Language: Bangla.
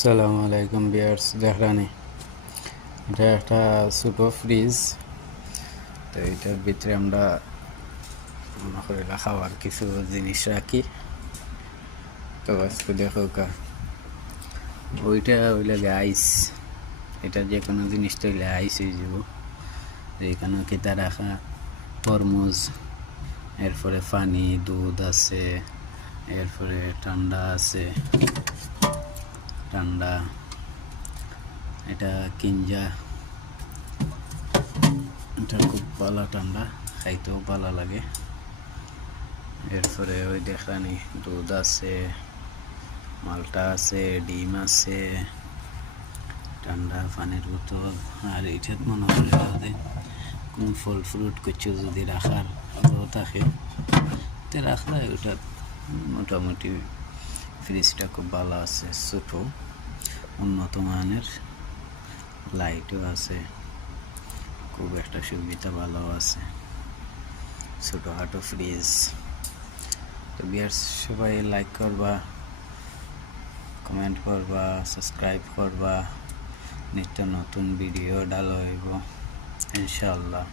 সালামু আলাইকুম বিয়ার্স দেখরানি এটা একটা ছোটো ফ্রিজ। তো এটার ভিতরে আমরা মনে করি খাওয়ার কিছু জিনিস রাখি। তো আজকে দেখো কা ওইটা ওই লাগে আইস। এটা যে কোনো জিনিস তৈলে আইস হয়ে যাব। এইখানে কিতা রাখা, তরমুজ, এরপরে পানি, দুধ আছে, এরপরে ঠান্ডা আছে। ঠান্ডা এটা কিঞ্জা এটা খুব ভালো ঠান্ডা খাইতেও ভালো লাগে। এরপরে ওই দেখানি, দুধ আছে, মালটা আছে, ডিম আছে ঠান্ডা পানির বোতল। আর এটা মনে যে কোন ফল ফ্রুট কিছু যদি রাখার আগ্রহ থাকে, তে রাখলে ওটা মোটামুটি ফ্রিজটা খুব ভালো আছে ছোটো উন্নত মানের। লাইটও আছে, খুব একটা সুবিধা ভালো আছে। ছোটোখাটো ফ্রিজ তো বিয়ার সবাই লাইক করবা কমেন্ট করবা সাবস্ক্রাইব করবা। নিত্য নতুন ভিডিও ডাল হইব ইনশাল্লাহ